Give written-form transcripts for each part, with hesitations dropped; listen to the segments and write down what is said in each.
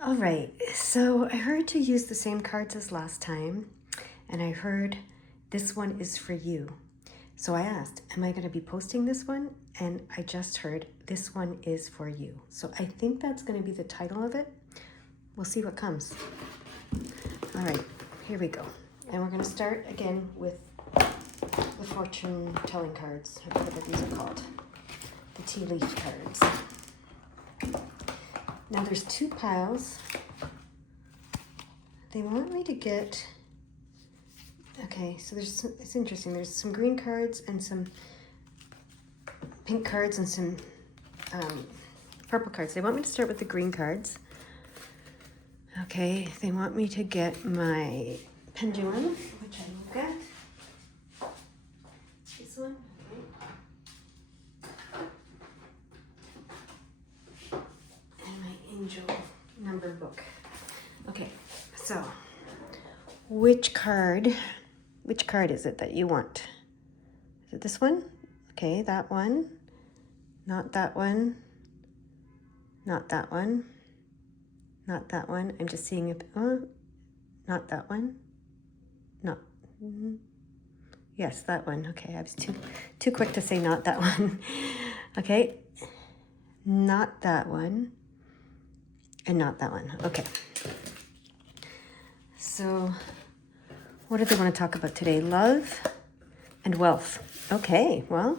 All right, so I heard to use the same cards as last time, and I heard this one is for you. So I asked, am I going to be posting this one? And I just heard this one is for you. So I think that's going to be the title of it. We'll see what comes. All right, here we go. And we're going to start again with the fortune telling cards, or whatever these are called, the tea leaf cards. Now there's two piles. They want me to get, okay, so it's interesting. There's some green cards and some pink cards and some purple cards. They want me to start with the green cards. Okay, they want me to get my pendulum, which I will get. This one, okay. And my angel number book. Okay, so which card is it that you want? Is it this one? Okay, that one. Not that one. Not that one. Not that one. I'm just seeing if, not that one. Not, yes, that one. Okay, I was too quick to say not that one. Okay, not that one. And not that one. Okay. So what do they want to talk about today? Love and wealth. Okay, well,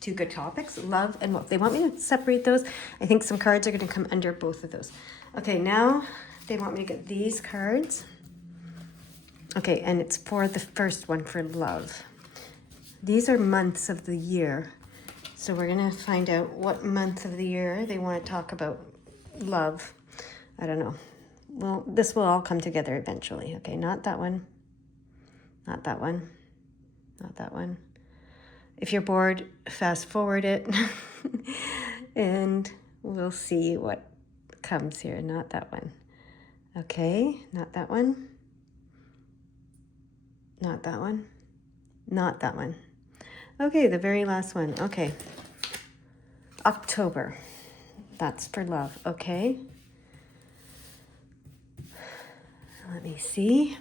two good topics, love and wealth. They want me to separate those. I think some cards are going to come under both of those. Okay, now they want me to get these cards. Okay, and it's for the first one, for love. These are months of the year. So we're going to find out what month of the year they want to talk about love. I don't know. Well, this will all come together eventually. Okay, not that one. Not that one. Not that one. If you're bored, fast forward it. And we'll see what comes here. Not that one. Okay, not that one. Not that one. Not that one. Okay, the very last one. Okay. October. That's for love. Okay. Let me see.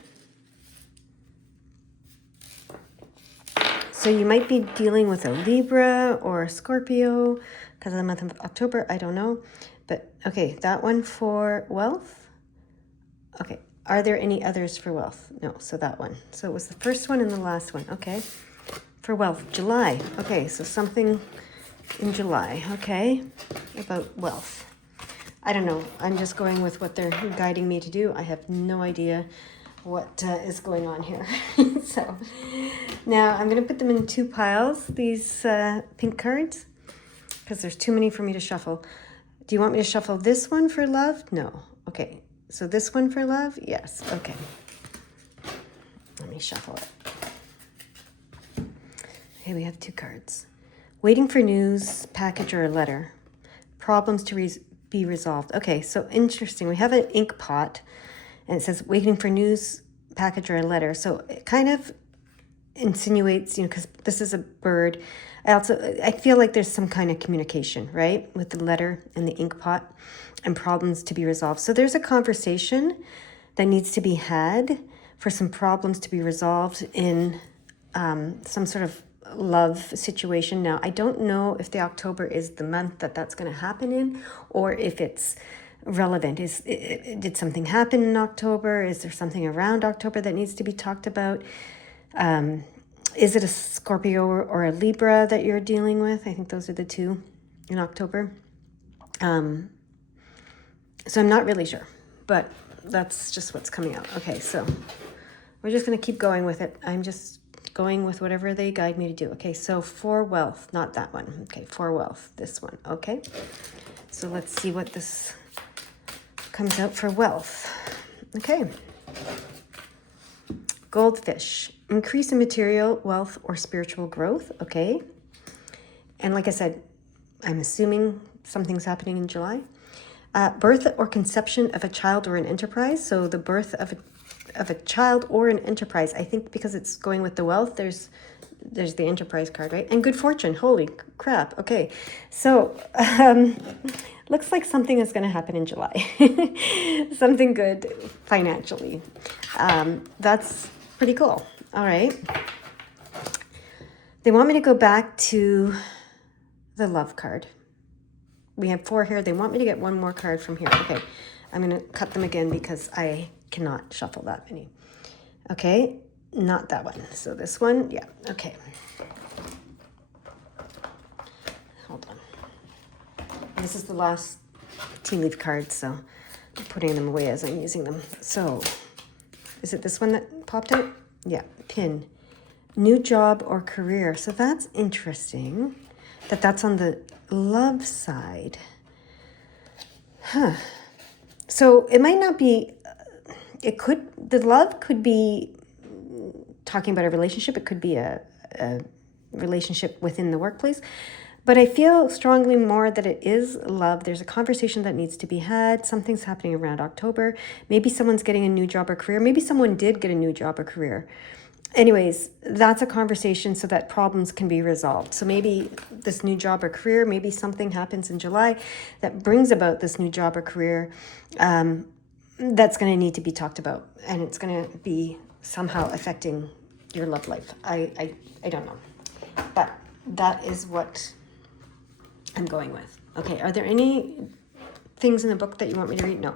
So you might be dealing with a Libra or a Scorpio because of the month of October. I don't know. But okay, that one for wealth. Okay. Are there any others for wealth? No. So that one. So it was the first one and the last one. Okay. For wealth, July. Okay. So something in July. Okay. About wealth. I don't know. I'm just going with what they're guiding me to do. I have no idea what is going on here. So now I'm going to put them in two piles, these pink cards, because there's too many for me to shuffle. Do you want me to shuffle this one for love? No. Okay. So this one for love? Yes. Okay. Let me shuffle it. Okay, we have two cards. Waiting for news, package, or a letter. Problems to be resolved. Okay, so interesting. We have an ink pot, and it says waiting for news, package, or a letter. So it kind of insinuates, because this is a bird. I feel like there's some kind of communication, right, with the letter and the ink pot and problems to be resolved. So there's a conversation that needs to be had for some problems to be resolved in some sort of love situation. Now, I don't know if the October is the month that's going to happen in, or if it's relevant. Did something happen in October? Is there something around October that needs to be talked about? Is it a Scorpio or a Libra that you're dealing with? I think those are the two in October. So I'm not really sure, but that's just what's coming out. Okay, so we're just going to keep going with it. I'm just going with whatever they guide me to do. Okay, so for wealth, not that one. Okay, for wealth, this one. Okay, so let's see what this comes out for wealth. Okay. Goldfish, increase in material, wealth, or spiritual growth. Okay. And like I said, I'm assuming something's happening in July. Birth or conception of a child or an enterprise. So the birth of of a child or an enterprise. I think because it's going with the wealth, there's the enterprise card, right? And good fortune. Holy crap. Okay. So, looks like something is going to happen in July. Something good financially. That's pretty cool. All right. They want me to go back to the love card. We have 4 here. They want me to get 1 more card from here. Okay. I'm going to cut them again because I cannot shuffle that many. Okay. Not that one. So this one. Yeah. Okay. Hold on. This is the last tea leaf card, so I'm putting them away as I'm using them. So, is it this one that popped out? Yeah, pin. New job or career. So that's interesting that that's on the love side. Huh. So it might not be, the love could be talking about a relationship. It could be a relationship within the workplace. But I feel strongly more that it is love. There's a conversation that needs to be had. Something's happening around October. Maybe someone's getting a new job or career. Maybe someone did get a new job or career. Anyways, that's a conversation so that problems can be resolved. So maybe this new job or career, maybe something happens in July that brings about this new job or career that's going to need to be talked about. And it's going to be somehow affecting your love life. I don't know. But that is what I'm going with. Okay, are there any things in the book that you want me to read? No.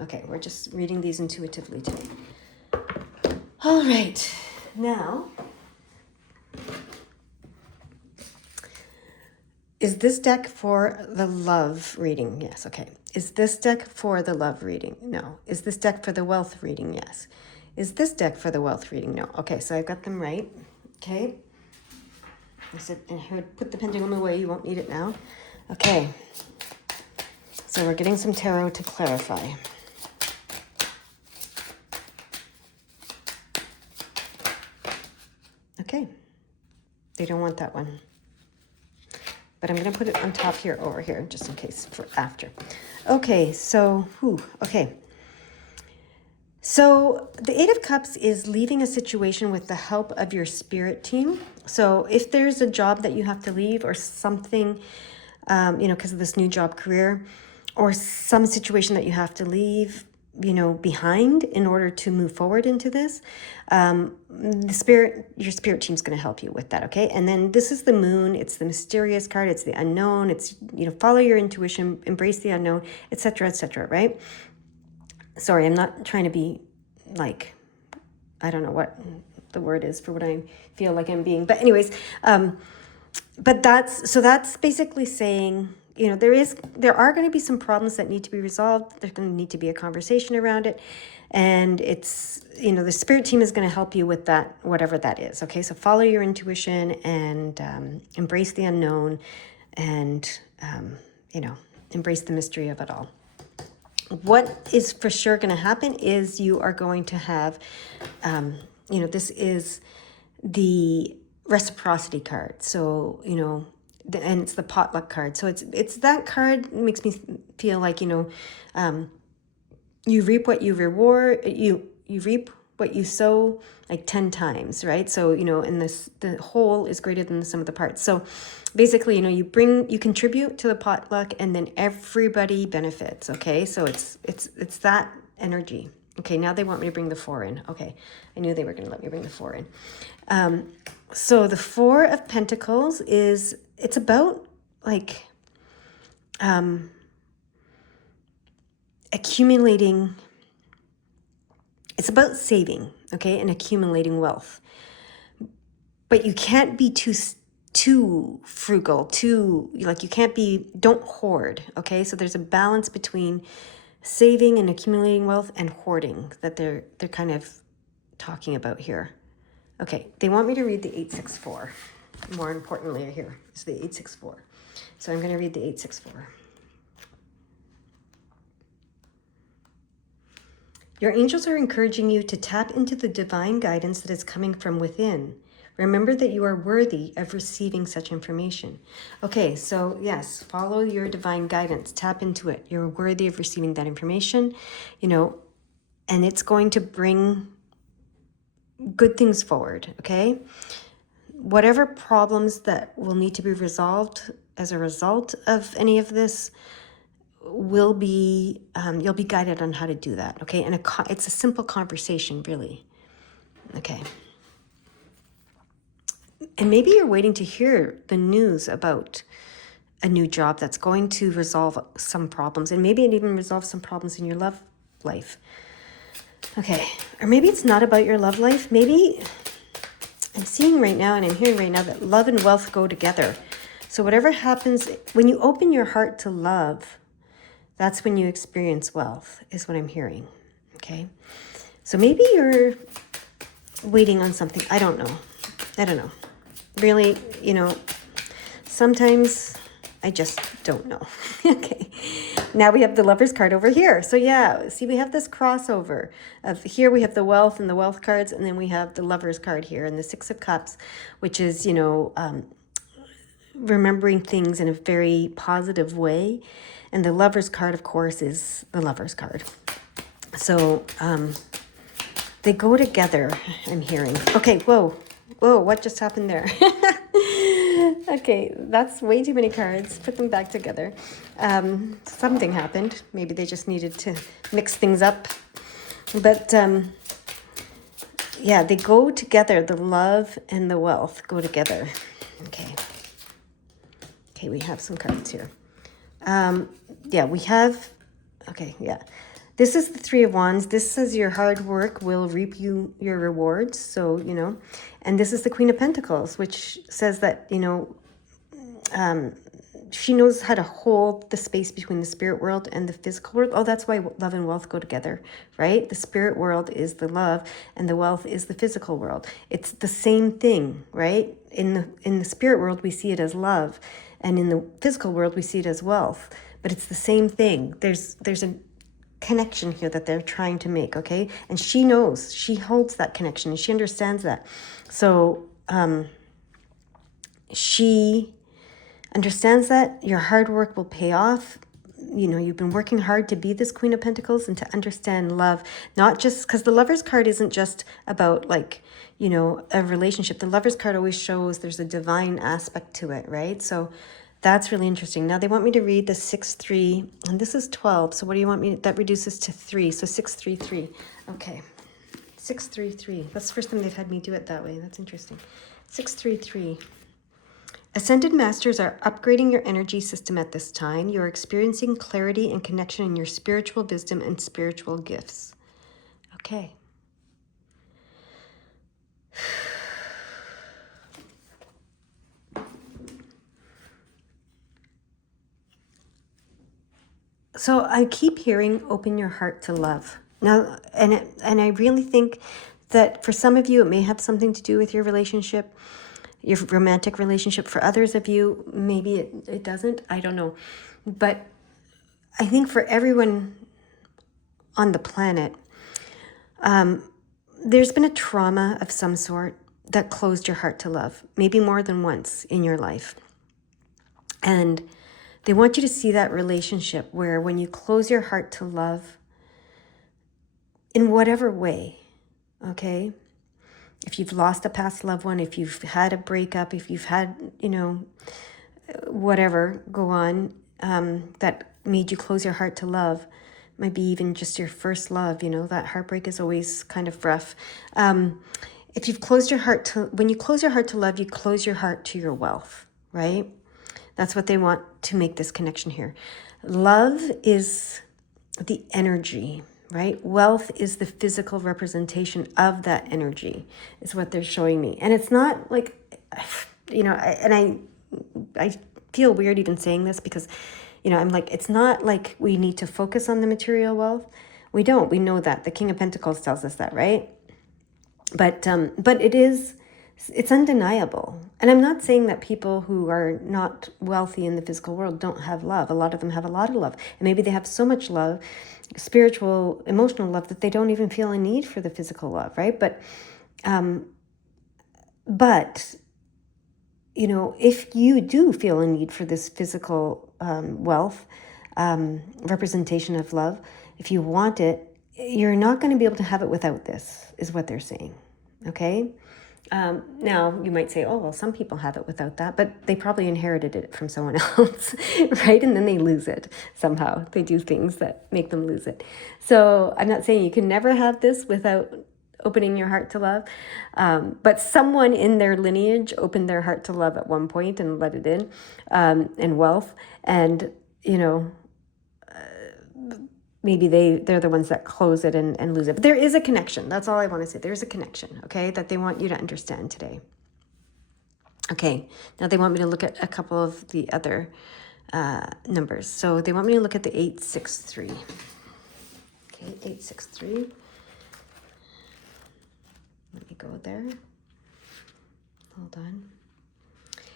Okay, we're just reading these intuitively today. All right, now, is this deck for the love reading? Yes, okay. Is this deck for the love reading? No. Is this deck for the wealth reading? Yes. Is this deck for the wealth reading? No. Okay, so I've got them right. Okay. I said, put the pendulum away. You won't need it now. Okay. So we're getting some tarot to clarify. Okay. They don't want that one. But I'm going to put it on top here, over here, just in case for after. Okay, so, okay. So the Eight of Cups is leaving a situation with the help of your spirit team. So if there's a job that you have to leave or something, because of this new job career, or some situation that you have to leave, behind in order to move forward into this, your spirit team's going to help you with that. Okay. And then this is the moon. It's the mysterious card. It's the unknown. It's, follow your intuition, embrace the unknown, etc., right? Sorry, I'm not trying to be like, I don't know what the word is for what I feel like I'm being, but anyways, but that's basically saying, there are going to be some problems that need to be resolved. There's going to need to be a conversation around it. And it's, the spirit team is going to help you with that, whatever that is. Okay. So follow your intuition and embrace the unknown and, embrace the mystery of it all. What is for sure going to happen is you are going to have, this is the reciprocity card. So, and it's the potluck card. So it's that card makes me feel like, you reap what you reward, you reap what you sow like 10 times, right? So, in this, the whole is greater than the sum of the parts. So basically, you contribute to the potluck and then everybody benefits. Okay. So it's that energy. Okay. Now they want me to bring the 4 in. Okay. I knew they were going to let me bring the 4 in. So the 4 of Pentacles it's about like, accumulating. It's about saving, okay, and accumulating wealth. But you can't be too frugal, don't hoard, okay? So there's a balance between saving and accumulating wealth and hoarding that they're kind of talking about here. Okay, they want me to read the 864. More importantly here is the 864. So I'm going to read the 864. Your angels are encouraging you to tap into the divine guidance that is coming from within. Remember that you are worthy of receiving such information. Okay, so yes, follow your divine guidance. Tap into it. You're worthy of receiving that information, and it's going to bring good things forward, okay? Whatever problems that will need to be resolved as a result of any of this will be, you'll be guided on how to do that, okay? And it's a simple conversation, really, okay? And maybe you're waiting to hear the news about a new job that's going to resolve some problems, and maybe it even resolves some problems in your love life. Okay, or maybe it's not about your love life. Maybe I'm seeing right now and I'm hearing right now that love and wealth go together. So whatever happens, when you open your heart to love, that's when you experience wealth, is what I'm hearing, okay? So maybe you're waiting on something. I don't know. Really, sometimes I just don't know. Okay. Now we have the Lover's card over here. So yeah, see, we have this crossover of here we have the wealth and the wealth cards, and then we have the Lover's card here and the Six of Cups, which is, remembering things in a very positive way. And the Lover's card, of course, is the Lover's card. So they go together, I'm hearing. Okay, whoa, what just happened there? Okay, that's way too many cards. Put them back together. Something happened. Maybe they just needed to mix things up. But yeah, they go together. The love and the wealth go together. Okay, we have some cards here. Yeah, we have, okay, yeah. This is the Three of Wands. This says your hard work will reap you your rewards. So, and this is the Queen of Pentacles, which says that, she knows how to hold the space between the spirit world and the physical world. Oh, that's why love and wealth go together, right? The spirit world is the love and the wealth is the physical world. It's the same thing, right? In the spirit world, we see it as love, and in the physical world, we see it as wealth, but it's the same thing. There's a connection here that they're trying to make, okay? And she knows, she holds that connection and she understands that. So she understands that your hard work will pay off. You've been working hard to be this Queen of Pentacles and to understand love, not just because the Lover's card isn't just about a relationship. The Lover's card always shows there's a divine aspect to it, right? So that's really interesting. Now they want me to read the 6-3, and this is 12. So what do you want me? That reduces to 3. So 6-3-3. Okay, 6-3-3. That's the first time they've had me do it that way. That's interesting. 6-3-3. Ascended Masters are upgrading your energy system at this time. You're experiencing clarity and connection in your spiritual wisdom and spiritual gifts. Okay. So I keep hearing open your heart to love. Now, and I really think that for some of you, it may have something to do with your relationship, your romantic relationship. For others of you, maybe it doesn't. I don't know. But I think for everyone on the planet, there's been a trauma of some sort that closed your heart to love, maybe more than once in your life. And they want you to see that relationship where when you close your heart to love, in whatever way, okay? If you've lost a past loved one, if you've had a breakup, if you've had, whatever go on that made you close your heart to love, might be even just your first love, that heartbreak is always kind of rough. If you've closed your heart to, when you close your heart to love, you close your heart to your wealth, right? That's what they want to make this connection here. Love is the energy, right? Wealth is the physical representation of that energy, is what they're showing me. And it's not like, I feel weird even saying this because, I'm like, it's not like we need to focus on the material wealth. We don't. We know that. The King of Pentacles tells us that, right? But it's undeniable. And I'm not saying that people who are not wealthy in the physical world don't have love. A lot of them have a lot of love. And maybe they have so much love, spiritual, emotional love, that they don't even feel a need for the physical love, right? But if you do feel a need for this physical wealth, representation of love, if you want it, you're not going to be able to have it without this, is what they're saying. Okay. Now you might say, oh, well, some people have it without that, but they probably inherited it from someone else, right? And then they lose it somehow. They do things that make them lose it. So I'm not saying you can never have this without opening your heart to love. But someone in their lineage opened their heart to love at one point and let it in, and wealth. And, you know, maybe they're the ones that close it and lose it. But there is a connection. That's all I want to say. There's a connection, okay, that they want you to understand today. Okay, now they want me to look at a couple of the other numbers. So they want me to look at the 863. Okay, 863. Let me go there. Hold on.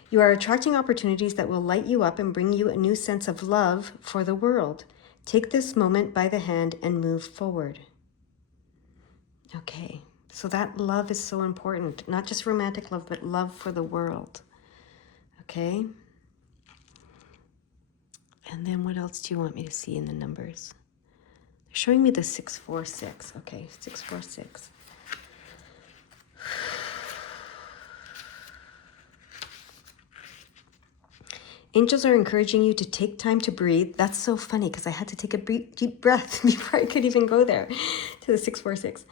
You are attracting opportunities that will light you up and bring you a new sense of love for the world. Take this moment by the hand and move forward. Okay, so that love is so important. Not just romantic love, but love for the world. Okay? And then what else do you want me to see in the numbers? They're showing me the 646. Okay, 646. Angels are encouraging you to take time to breathe. That's so funny because I had to take a deep breath before I could even go there to the 646.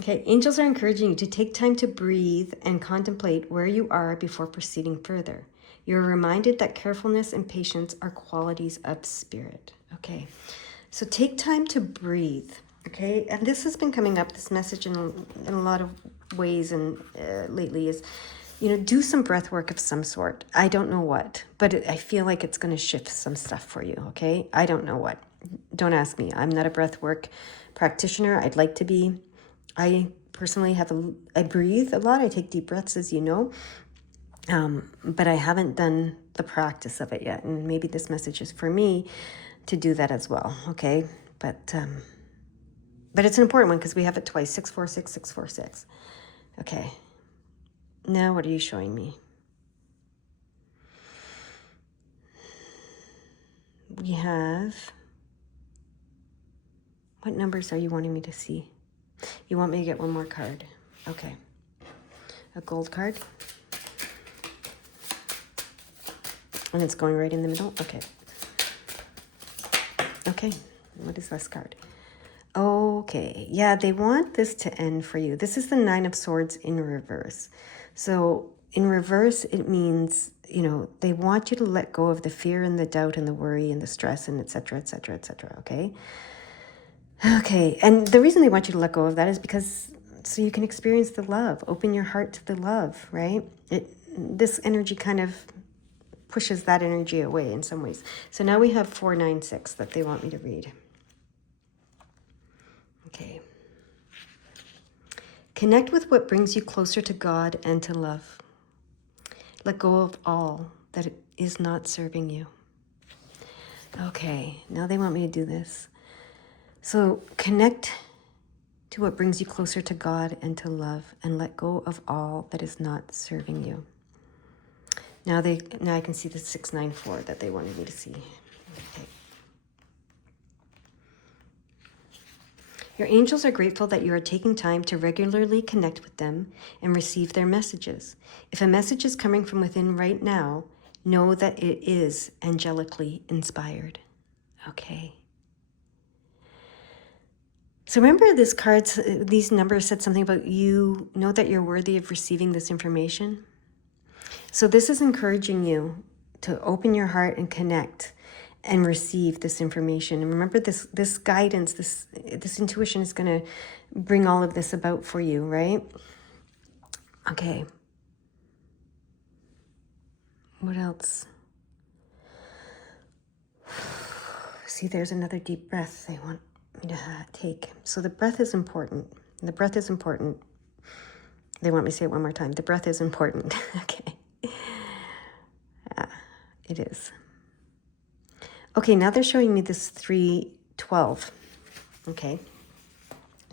Okay, angels are encouraging you to take time to breathe and contemplate where you are before proceeding further. You're reminded that carefulness and patience are qualities of spirit. Okay, so take time to breathe. Okay, and this has been coming up, this message in a lot of ways, and lately is, you know, do some breath work of some sort. I don't know what, but I feel like it's going to shift some stuff for you. Okay, I don't know what. Don't ask me. I'm not a breath work practitioner. I'd like to be. I personally I breathe a lot. I take deep breaths, as you know, but I haven't done the practice of it yet. And maybe this message is for me to do that as well. Okay, but it's an important one because we have it twice. 646, 646. Okay. Now, what are you showing me? We have. What numbers are you wanting me to see? You want me to get one more card? Okay. A gold card. And it's going right in the middle? Okay. Okay. What is this card? Okay. Yeah, they want this to end for you. This is the 9 of Swords in reverse. So in reverse, it means, you know, they want you to let go of the fear and the doubt and the worry and the stress and et cetera, et cetera, et cetera. Okay. Okay. And the reason they want you to let go of that is because so you can experience the love, open your heart to the love, right? This energy kind of pushes that energy away in some ways. So now we have 496 that they want me to read. Okay. Connect with what brings you closer to God and to love. Let go of all that is not serving you. Okay, now they want me to do this. So connect to what brings you closer to God and to love, and let go of all that is not serving you. Now I can see the 694 that they wanted me to see. Okay. Your angels are grateful that you are taking time to regularly connect with them and receive their messages. If a message is coming from within right now, know that it is angelically inspired. Okay. So remember these numbers said something about you know that you're worthy of receiving this information. So this is encouraging you to open your heart and connect and receive this information. And remember this guidance, this intuition is going to bring all of this about for you, right? Okay. What else? See, there's another deep breath they want me to take. So the breath is important. The breath is important. They want me to say it one more time. The breath is important. Okay. It is. Okay, now they're showing me this 312. Okay.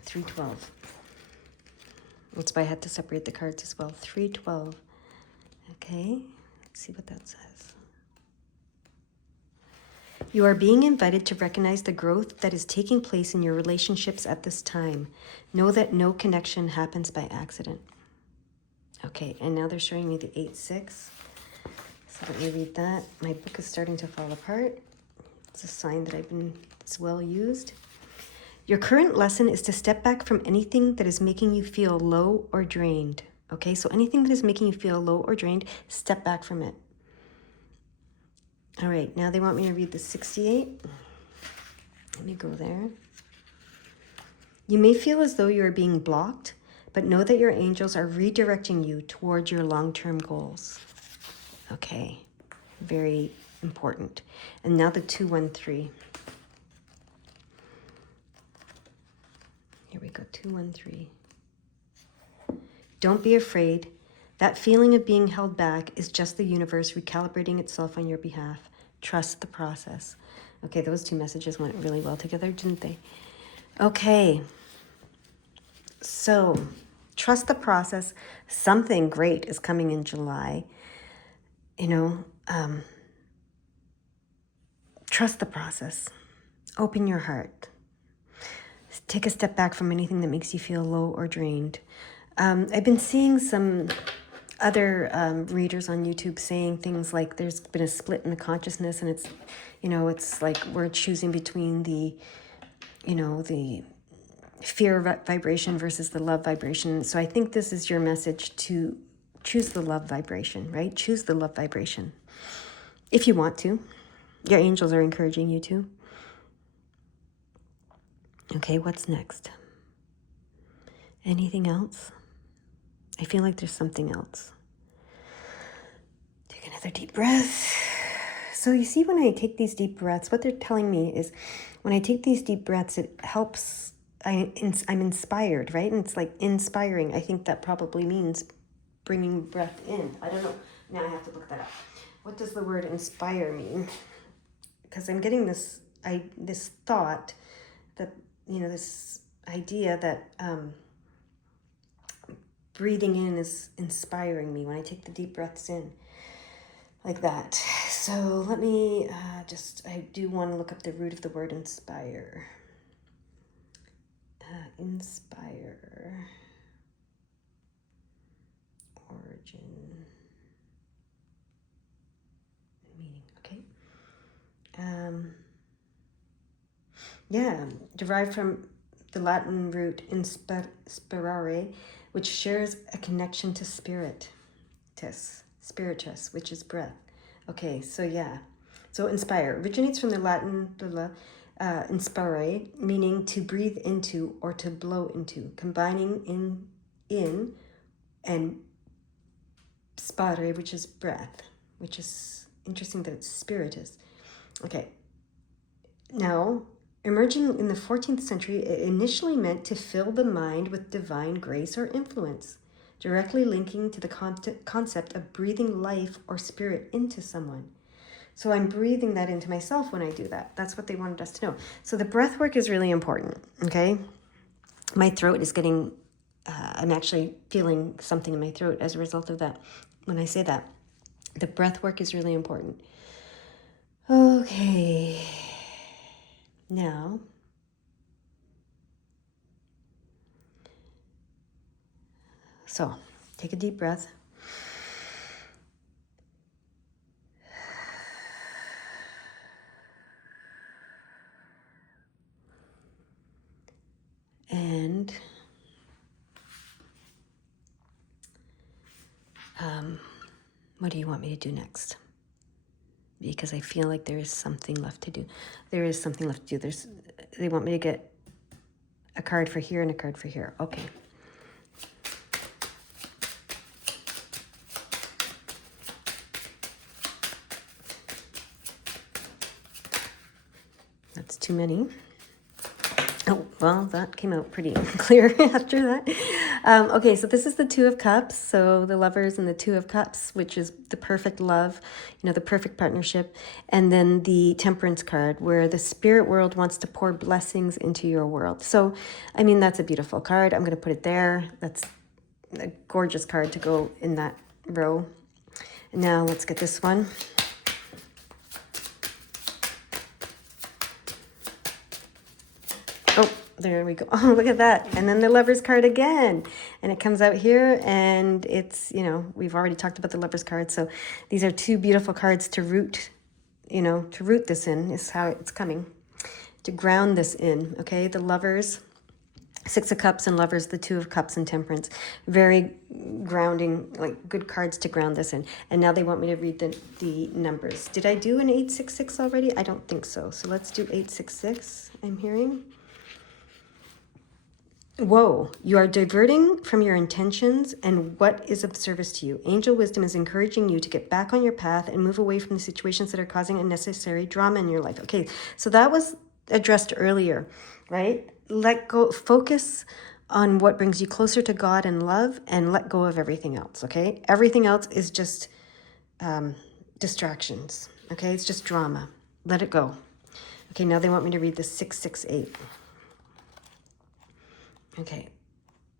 312. That's why I had to separate the cards as well. 312. Okay. Let's see what that says. You are being invited to recognize the growth that is taking place in your relationships at this time. Know that no connection happens by accident. Okay, and now they're showing me the 8-6. So let me read that. My book is starting to fall apart. It's a sign that it's well used. Your current lesson is to step back from anything that is making you feel low or drained. Okay, so anything that is making you feel low or drained, step back from it. All right, now they want me to read the 68. Let me go there. You may feel as though you are being blocked, but know that your angels are redirecting you towards your long-term goals. Okay, very important. And now the 213. Here we go, 213. Don't be afraid. That feeling of being held back is just the universe recalibrating itself on your behalf. Trust the process. Okay, those two messages went really well together, didn't they? Okay. So, trust the process. Something great is coming in July. You know, trust the process. Open your heart. Take a step back from anything that makes you feel low or drained. I've been seeing some other readers on YouTube saying things like there's been a split in the consciousness, and it's, you know, it's like we're choosing between the, you know, the fear vibration versus the love vibration. So I think this is your message to choose the love vibration, right? Choose the love vibration. If you want to. Your angels are encouraging you to. Okay, what's next? Anything else? I feel like there's something else. Take another deep breath. So you see, when I take these deep breaths, what they're telling me is when I take these deep breaths, it helps. I'm inspired, right? And it's like inspiring. I think that probably means bringing breath in. I don't know. Now I have to look that up. What does the word inspire mean? Because I'm getting this thought that, you know, this idea that breathing in is inspiring me when I take the deep breaths in like that. So let me I do want to look up the root of the word inspire. Inspire. Origin. Meaning, okay. Derived from the Latin root inspirare, which shares a connection to spiritus, which is breath. Okay, so inspire originates from the Latin inspire, meaning to breathe into or to blow into, combining in and spare, which is breath, which is interesting that it's spiritus. Okay, now, emerging in the 14th century, it initially meant to fill the mind with divine grace or influence, directly linking to the concept of breathing life or spirit into someone. So I'm breathing that into myself when I do that. That's what they wanted us to know. So the breath work is really important, okay? My throat is getting, I'm actually feeling something in my throat as a result of that. When I say that, the breath work is really important. Okay. Now, so take a deep breath. And what do you want me to do next? Because I feel like there is something left to do. There is something left to do. They want me to get a card for here and a card for here. Okay. That's too many. Oh, well, that came out pretty clear after that. Okay, so this is the Two of Cups. So the Lovers and the Two of Cups, which is the perfect love, you know, the perfect partnership. And then the Temperance card, where the spirit world wants to pour blessings into your world. So, I mean, that's a beautiful card. I'm going to put it there. That's a gorgeous card to go in that row. Now let's get this one. Oh, there we go. Oh, look at that. And then the Lovers card again. And it comes out here, and it's, you know, we've already talked about the Lovers card. So these are two beautiful cards to root, you know, to root this in is how it's coming. To ground this in, okay? The Lovers, Six of Cups, and Lovers, the Two of Cups and Temperance. Very grounding, like good cards to ground this in. And now they want me to read the numbers. Did I do an 866 already? I don't think so. So let's do 866, I'm hearing. Whoa, you are diverting from your intentions and what is of service to you. Angel wisdom is encouraging you to get back on your path and move away from the situations that are causing unnecessary drama in your life. Okay, so that was addressed earlier, right? Let go, focus on what brings you closer to God and love, and let go of everything else, okay? Everything else is just distractions, okay? It's just drama. Let it go. Okay, now they want me to read the 668. Okay,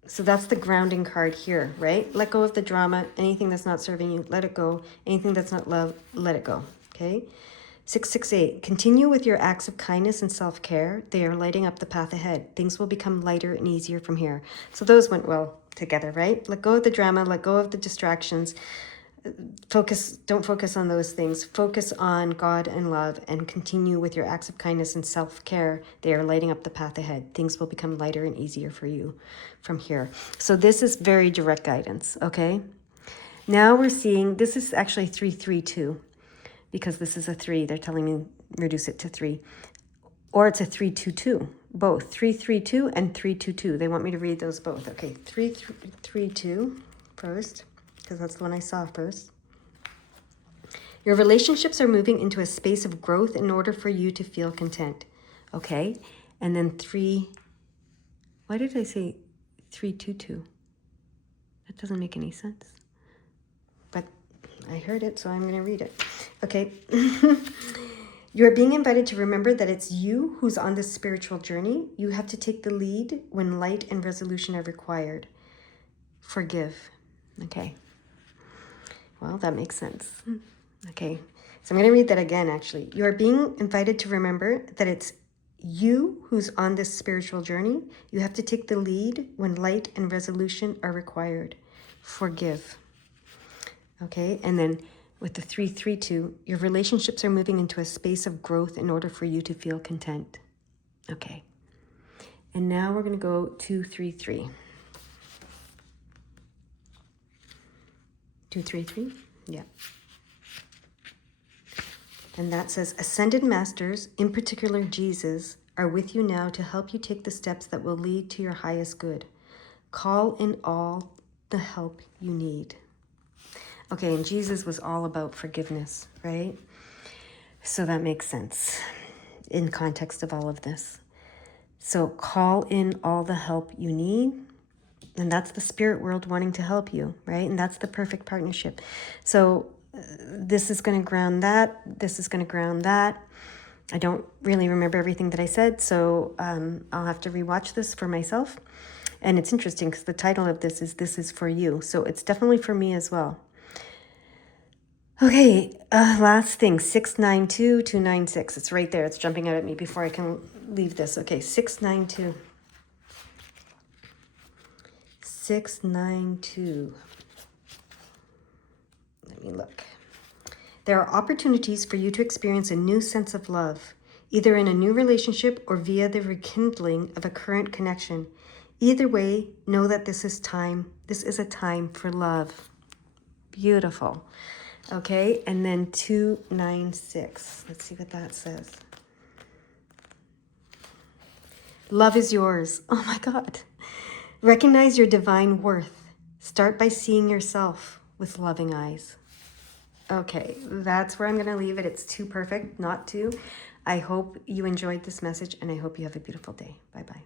so that's the grounding card here, right? Let go of the drama. Anything that's not serving you, let it go. Anything that's not love, let it go, okay? 668, continue with your acts of kindness and self-care. They are lighting up the path ahead. Things will become lighter and easier from here. So those went well together, right? Let go of the drama, let go of the distractions. Don't focus on those things. Focus on God and love, and continue with your acts of kindness and self-care. They are lighting up the path ahead. Things will become lighter and easier for you from here. So this is very direct guidance, okay? Now we're seeing, this is actually 332, because this is a 3. They're telling me reduce it to 3. Or it's a 322, both 332 and 322. They want me to read those both. Okay, 332 first, because that's the one I saw first. Your relationships are moving into a space of growth in order for you to feel content. Okay, and then 3, why did I say 322? That doesn't make any sense. But I heard it, so I'm going to read it. Okay. You're being invited to remember that it's you who's on this spiritual journey. You have to take the lead when light and resolution are required. Forgive. Okay. Well, that makes sense. Okay. So I'm going to read that again, actually. You are being invited to remember that it's you who's on this spiritual journey. You have to take the lead when light and resolution are required. Forgive. Okay. And then with the 332, your relationships are moving into a space of growth in order for you to feel content. Okay. And now we're going to go 233. 233? Yeah. And that says, Ascended Masters, in particular Jesus, are with you now to help you take the steps that will lead to your highest good. Call in all the help you need. Okay, and Jesus was all about forgiveness, right? So that makes sense in context of all of this. So call in all the help you need. And that's the spirit world wanting to help you, right? And that's the perfect partnership. So this is going to ground that. This is going to ground that. I don't really remember everything that I said, so I'll have to rewatch this for myself. And it's interesting because the title of this is for you. So it's definitely for me as well. Okay, last thing, 692, 296. It's right there. It's jumping out at me before I can leave this. Okay, 692. 692. Let me look. There are opportunities for you to experience a new sense of love, either in a new relationship or via the rekindling of a current connection. Either way, know that this is time. This is a time for love. Beautiful. Okay, and then 296. Let's see what that says. Love is yours. Oh my God. Recognize your divine worth. Start by seeing yourself with loving eyes. Okay, that's where I'm going to leave it. It's too perfect not to. I hope you enjoyed this message, and I hope you have a beautiful day. Bye-bye.